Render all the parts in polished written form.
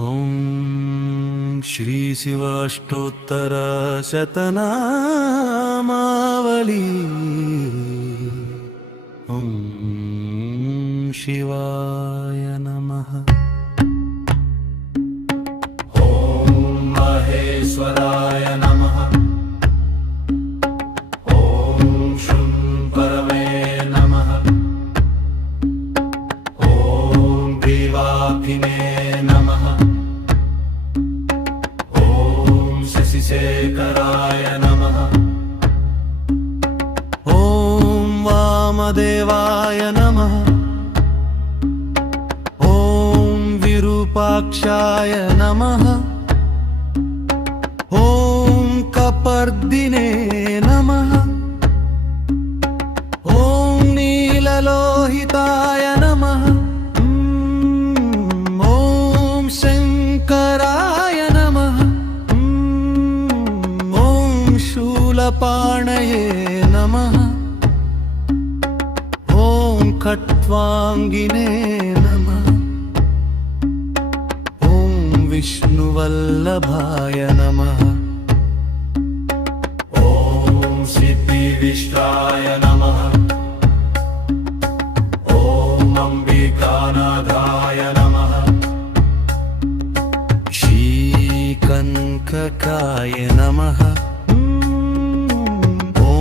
ॐ श्री शिव अष्टोत्तरशतनामावली। ॐ शिवाय नमः। ॐ महेश्वराय नमः। ॐ शृं परमे नमः। ॐ ग्रीवाभिने नमः। ॐ शशिशेखराय नमः। ॐ वामदेवाय नमः। ॐ विरूपाक्षाय नमः। ॐ कपर्दिने नमः। ॐ नीललोहिताय नमः। ॐ शङ्कराय नमः। ॐ शूलपाणये नमः। ॐ खट्वाङ्गिने नमः। ॐ विष्णुवल्लभाय नमः। ॐ सिद्धिविष्टाय नमः। ॐ अम्बिकानाथाय नमः। श्रीकङ्ककाय नमः। ॐ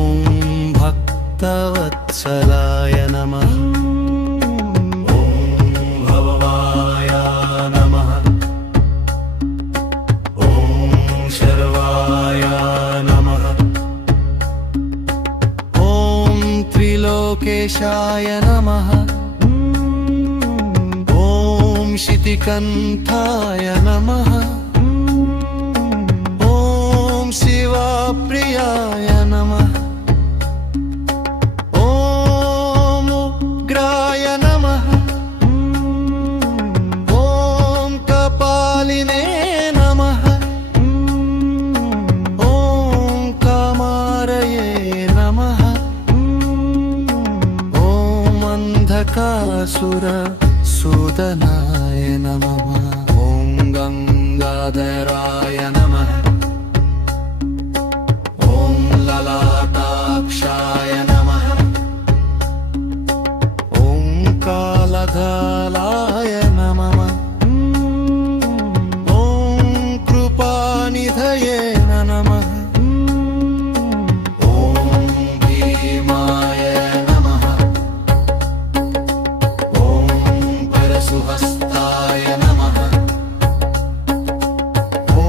भक्तवत्सलाय नमः। ॐ भवाय नमः। ॐ शर्वाय नमः। ॐ त्रिलोकेशाय नमः। ॐ शितिकण्ठाय नमः। ॐ शिवप्रियाय नमः। ॐ उग्राय नमः। ॐ कपालिने नमः। ॐ कामारये नमः। ॐ अन्धकासुरसूदनाय नमः। ॐ गङ्गाधराय नमः। ॐ ललाटाक्षाय नमः। ॐ कालकालाय नमः। ॐ कृपानिधये नमः। ॐ भीमाय नमः। ॐ परशुहस्ताय नमः। ॐ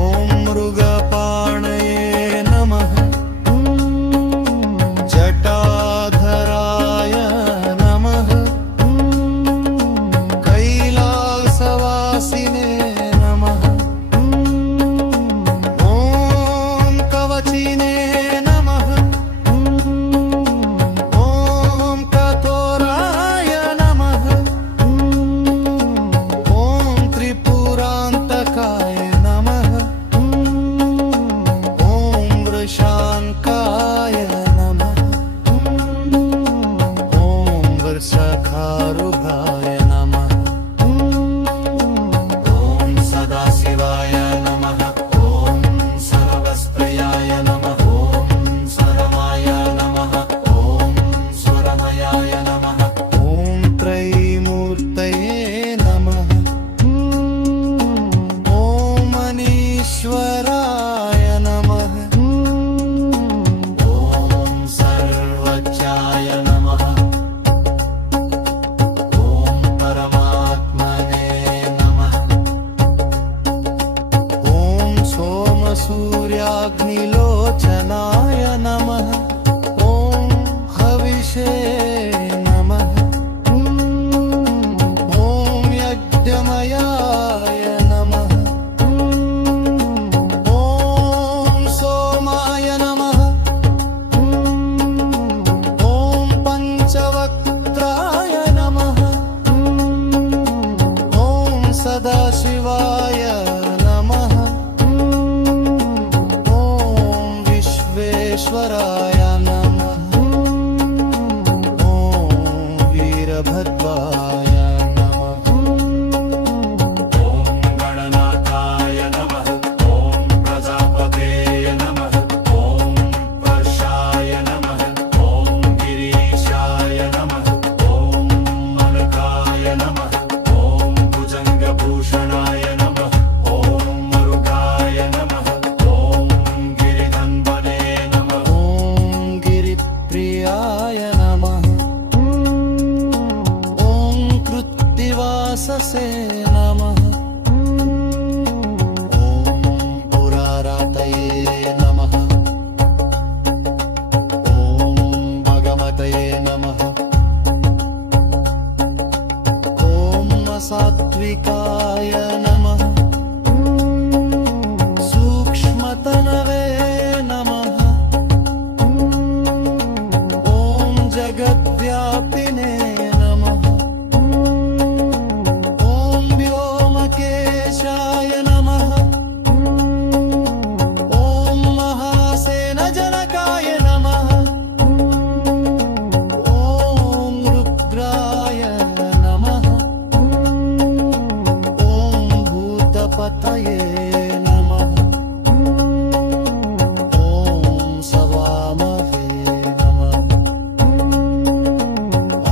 पतये नमः। ॐ सवामहे नमः।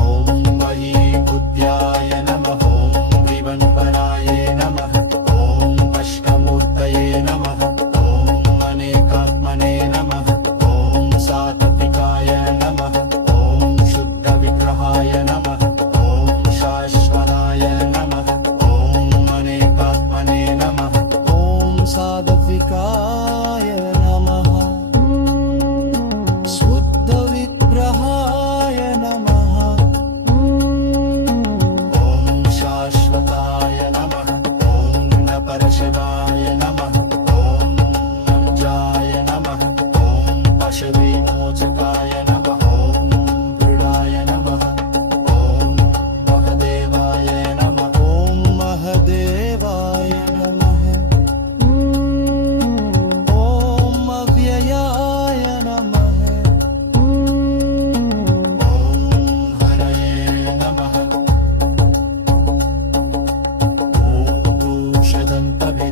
ॐ महीबुद्ध्याय नमः। ॐ त्रिवन्पराय नमः। ॐ अष्टमूर्तये नमः। ॐ अनेकात्मने नमः। ॐ सात्विकाय नमः। ॐ शुद्धविग्रहाय नमः। ॐ शाश्वताय नमः। ॐ अनेकात्मने नमः। ॐ सात्विकाय नमः। शुद्धविग्रहाय नमः। ॐ शाश्वताय नमः। ॐ परशिवाय नमः। ॐ मनुजाय नमः। ॐ पशुविमोचकाय नमः। ॐ दृढाय नमः। ॐ महदेवाय नमः। ॐ महदेवाय नमः। ॐ अव्ययाय नमः। ॐ हरये नमः। ॐ भूषदन्तभे